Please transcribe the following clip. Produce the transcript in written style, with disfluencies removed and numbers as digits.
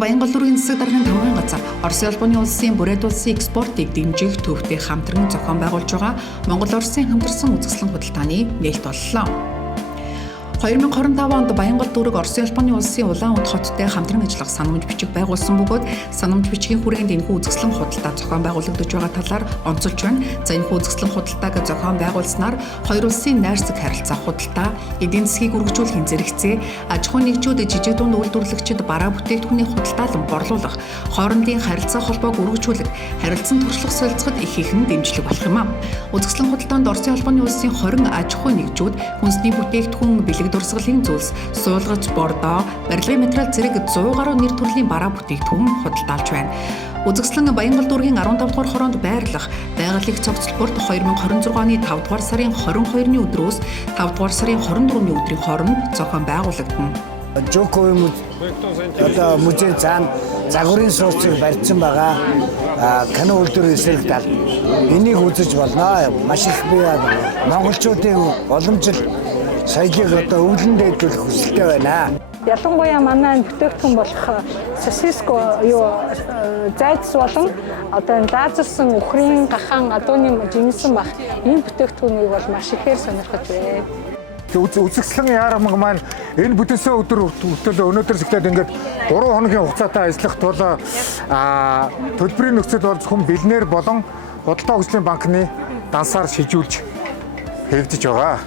Баянгол дүүргийн засаг даргын тамгын газар Оросын албаны улсын бүрээд улсын экспортыг дэмжих төвтэй хамтран зохион байгуулж байгаа Монгол-Оросын хамтарсан үзэсгэлэн худалдааны нээлт боллоо. 2025 онд Баянгол дүүрэг Оросын албаны улсын Улаан-Удэ хоттой хамтран ажиллах санамж бичиг байгуулсан бөгөөд санамж бичгийн хүрээнд энэхүү үзэсгэлэн худалдаа зохион байгуулагдаж байгаа талаар онцолж байна. За энэхүү үзэсгэлэн худалдааг зохион байгуулснаар хоёр улсын найрсаг харилцаа худалдаа, эдийн засгийг үргэлжлүүлэхийн зэрэгцээ, аж ахуйн нэгжүүд, жижиг дунд үйлдвэрлэгчид бараа бүтээгдэхүүний худалдаалан борлуулах, хоорондын харилцаа холбоог үргэлжлүүлэх, харилцан туршлах солилцоход их ихэн дэмжлэг болох юм а. Үзэсгэлэн худалдаанд Оросын албаны улсын 20 аж ахуйн нэгжүүд хүнсний бүтээгдэхүүн бэлэг дурсгалын зүйлс, суулгач, бордоо, барилгын материал зэрэг 100 гаруй нэр төрлийн бараа бүтээгдэхүүн худалдаалж байна. Үзэсгэлэн Баянгол дүүргийн 15 дугаар хороонд байрлах байгаль их цогцлборт 2026 оны 5 дугаар сарын 22-ны өдрөөс 5 дугаар сарын 24-ний өдрийн хооронд зохион байгуулагдана. Жокогийн музей цаана загварын сууцыг барьсан байгаа. Кино үйлдвэрийн эсрэг тал. Энийг үзэж болно. Маш их би монголчуудын уламжлал соёлыг өвлөн дэвжүүлэх хүсэлтэй байна. Ялангуяа манай бүтээгдэхүүн болох сосиско зайдс болон заазарсан үхрийн гахаан адууны жинсэн бах энэ бүтээгдэхүүнийг бол маш ихээр сонирхож байна. Үзэсгэлэн яармаг маань энэ бүтэнсэн өдөр өнөөдөрс эхлээд ингээд 3 хоногийн хугацаатай ажиллах тул төлбөрийн нөхцөл бол зөвхөн бэлнээр болон Худалдаа хөгжлийн банкны дансаар шижүүлж хийгдэж байгаа.